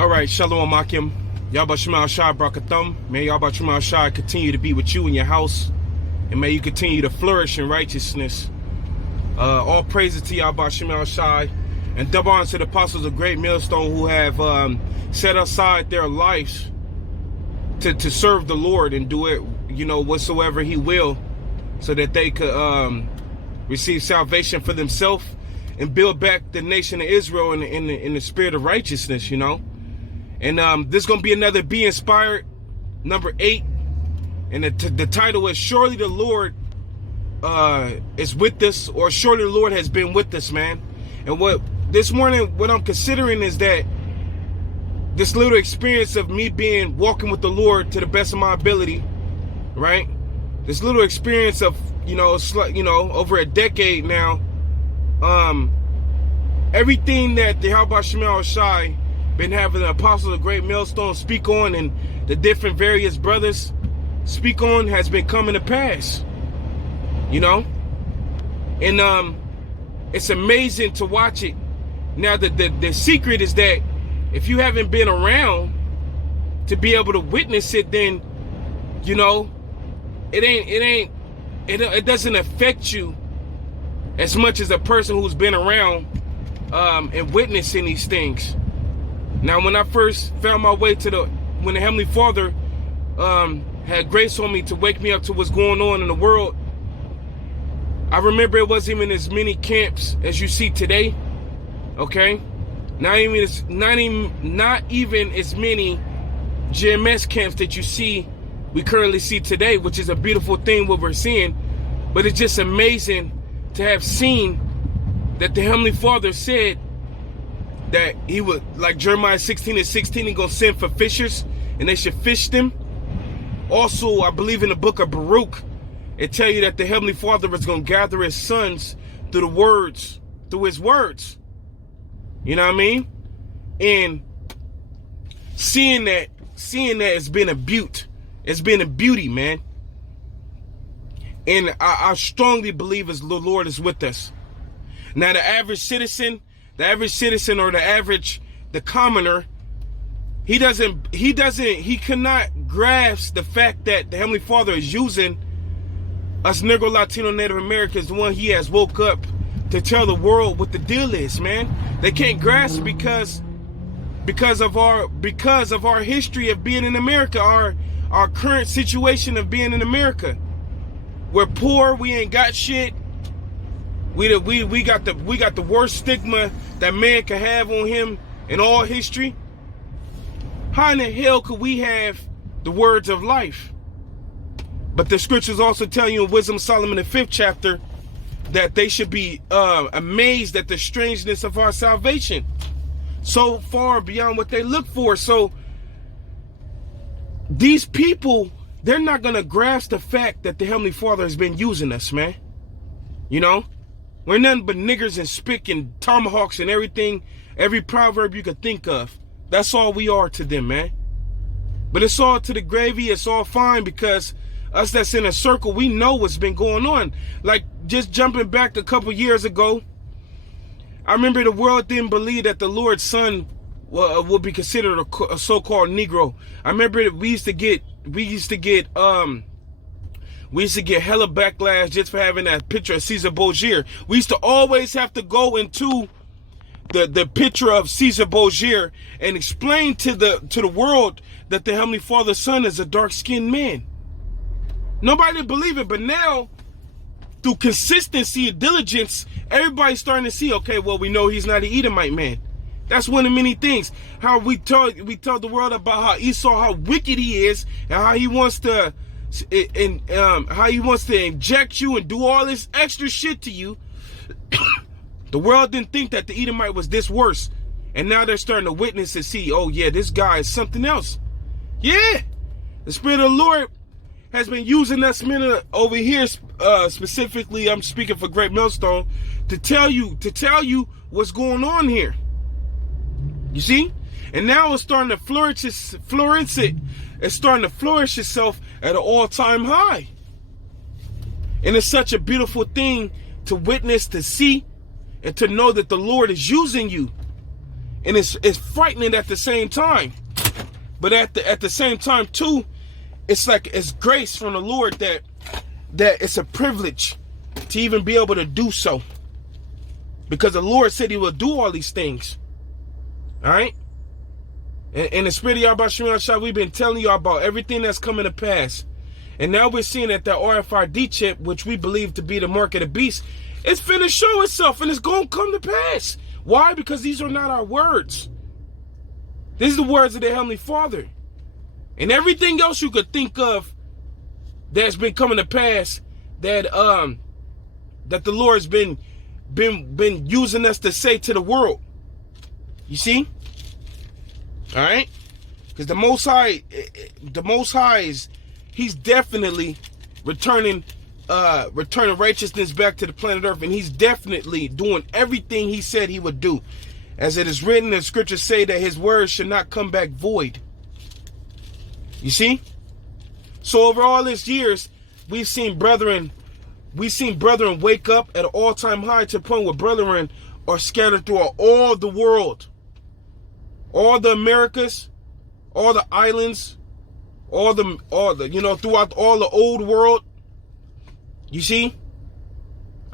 All right, Shalom Akim. Yahawah Shema Shai Brakathum. May Yahawah Shema Shai continue to be with you in your house. And may you continue to flourish in righteousness. All praises to Yahawah Shema Shai. And double honor to the apostles of Great Millstone who have set aside their lives to serve the Lord and do it, whatsoever He will, so that they could receive salvation for themselves and build back the nation of Israel in the spirit of righteousness, And this is going to be another Be Inspired, number 8. And the title is Surely the Lord is with us, or surely the Lord has been with us, man. And this morning, what I'm considering is that this little experience of me walking with the Lord to the best of my ability, right? This little experience of, over a decade now, everything that the Yahawah Shema Shai been having the apostles of Great Millstone speak on and the different various brothers speak on has been coming to pass, and it's amazing to watch it. Now the secret is that if you haven't been around to be able to witness it, then it doesn't affect you as much as a person who's been around and witnessing these things. Now, when I first found my way when the Heavenly Father had grace on me to wake me up to what's going on in the world, I remember it wasn't even as many camps as you see today. Okay, not even as many GMS camps that we currently see today, which is a beautiful thing what we're seeing. But it's just amazing to have seen that the Heavenly Father said that He would, like Jeremiah 16:16, He gonna send for fishers and they should fish them. Also, I believe in the book of Baruch, it tell you that the Heavenly Father is gonna gather His sons through His words. You know what I mean? And seeing that has been a beaut. It's been a beauty, man. And I strongly believe the Lord is with us. Now, the average citizen or the commoner, he cannot grasp the fact that the Heavenly Father is using us Negro, Latino, Native Americans, the one He has woke up to tell the world what the deal is, man. They can't grasp because of our history of being in America, our current situation of being in America. We're poor, we ain't got shit. We got the worst stigma that man could have on him in all history. How in the hell could we have the words of life? But the scriptures also tell you in Wisdom of Solomon, the 5th chapter, that they should be amazed at the strangeness of our salvation, so far beyond what they look for. So these people, they're not gonna grasp the fact that the Heavenly Father has been using us, man. We're nothing but niggers and spick and tomahawks and everything, every proverb you could think of. That's all we are to them, man. But it's all to the gravy. It's all fine because us that's in a circle, we know what's been going on. Like, just jumping back a couple years ago, I remember the world didn't believe that the Lord's Son would be considered a so-called Negro. I remember that we used to get hella backlash just for having that picture of Caesar Borgia. We used to always have to go into the picture of Caesar Borgia and explain to the world that the Heavenly Father's Son is a dark-skinned man. Nobody believed it, but now, through consistency and diligence, everybody's starting to see, okay, well, we know he's not an Edomite man. That's one of many things. How we tell the world about how Esau, how wicked he is, and how he wants to inject you and do all this extra shit to you. The world didn't think that the Edomite was this worse. And now they're starting to witness and see, oh yeah, this guy is something else. Yeah, the Spirit of the Lord has been using us men over here, specifically, I'm speaking for Great Millstone, to tell you what's going on here. You see? And now it's starting to flourish itself at an all-time high. And it's such a beautiful thing to witness, to see, and to know that the Lord is using you. And it's frightening at the same time. But at the same time too, it's like it's grace from the Lord that it's a privilege to even be able to do so. Because the Lord said he will do all these things. All right? And the Spirit of Yahawah, we've been telling you about everything that's coming to pass. And now we're seeing that RFID chip, which we believe to be the mark of the beast, it's finna show itself and it's going to come to pass. Why? Because these are not our words. These are the words of the Heavenly Father. And everything else you could think of that's been coming to pass, that the Lord's been using us to say to the world. You see? All right? Because the Most High is, he's definitely returning righteousness back to the planet Earth, and he's definitely doing everything he said he would do. As it is written, the scriptures say that his words should not come back void. You see? So over all these years, we've seen brethren wake up at an all-time high to the point where brethren are scattered throughout all the world. All the Americas, all the islands, all the throughout all the old world. You see?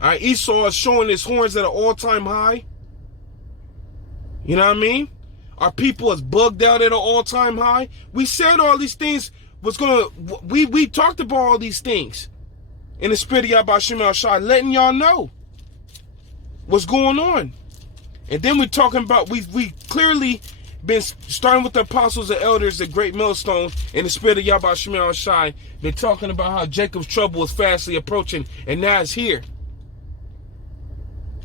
All right, Esau is showing his horns at an all-time high. You know what I mean? Our people is bugged out at an all-time high. We said all these things was we talked about all these things in the Spirit of Yahawah, letting y'all know what's going on. And then we're talking about, we clearly been starting with the apostles and elders, the great millstone, in the Spirit of Yahawah, been talking about how Jacob's trouble is fastly approaching, and now it's here.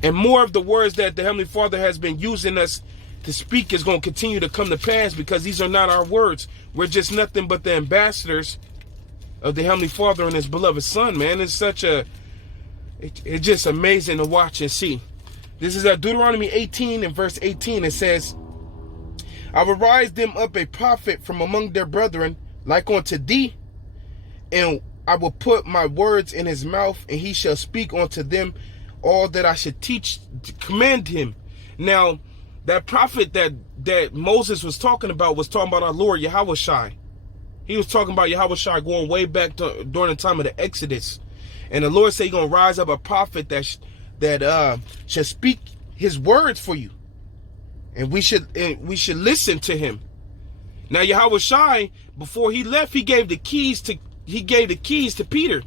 And more of the words that the Heavenly Father has been using us to speak is going to continue to come to pass, because these are not our words. We're just nothing but the ambassadors of the Heavenly Father and his beloved Son, man. It's it's just amazing to watch and see. This is Deuteronomy 18 and verse 18. It says, I will rise them up a prophet from among their brethren, like unto thee, and I will put my words in his mouth, and he shall speak unto them all that I should command him. Now, that prophet that Moses was talking about our Lord Yahawah. He was talking about Yahawah going way back during the time of the Exodus. And the Lord said he's going to rise up a prophet that shall speak his words for you. And we should listen to him. Now Yahawah, before he left, he gave the keys to Peter.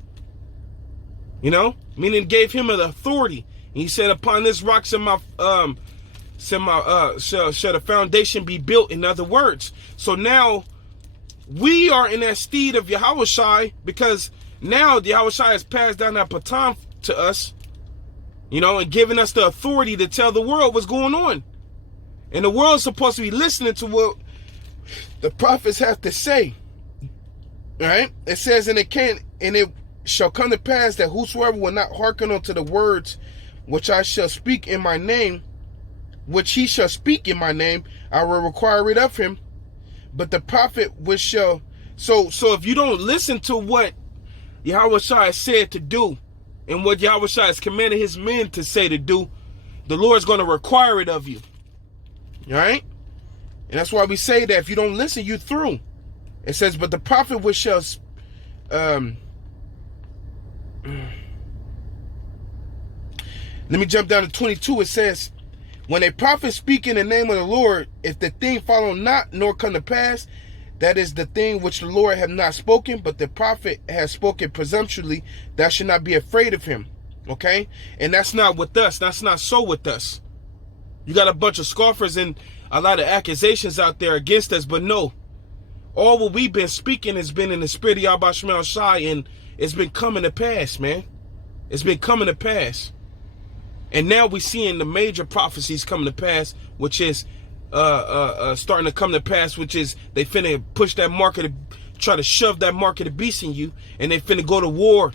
You know, meaning gave him an authority. And he said, upon this rock shall the foundation be built, in other words. So now we are in that steed of Yahawah, because now Yahawah has passed down that baton to us, you know, and given us the authority to tell the world what's going on. And the world's supposed to be listening to what the prophets have to say. All right? It says, and it shall come to pass that whosoever will not hearken unto the words which I shall speak in my name, which he shall speak in my name, I will require it of him. But the prophet which shall... So if you don't listen to what Yahawah has said to do, and what Yahawah has commanded his men to say to do, the Lord's going to require it of you. All right? And that's why we say that if you don't listen, you're through. It says, but the prophet which shall... let me jump down to 22. It says, when a prophet speak in the name of the Lord, if the thing follow not, nor come to pass, that is the thing which the Lord have not spoken, but the prophet has spoken presumptuously, thou should not be afraid of him. Okay? And that's not with us. That's not so with us. You got a bunch of scoffers and a lot of accusations out there against us, but no. All what we've been speaking has been in the Spirit of Yahawah, and it's been coming to pass, man. It's been coming to pass. And now we're seeing the major prophecies coming to pass, which is starting to come to pass, which is they finna push that market, try to shove that market of beast in you, and they finna go to war.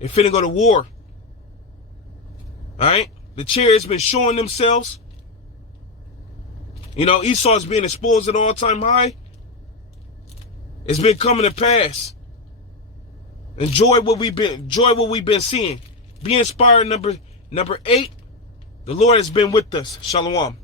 They finna go to war. All right? The chariots been showing themselves. You know, Esau's being exposed at all-time high. It's been coming to pass. Enjoy what we've been seeing. Be inspired. Number 8. The Lord has been with us. Shalom.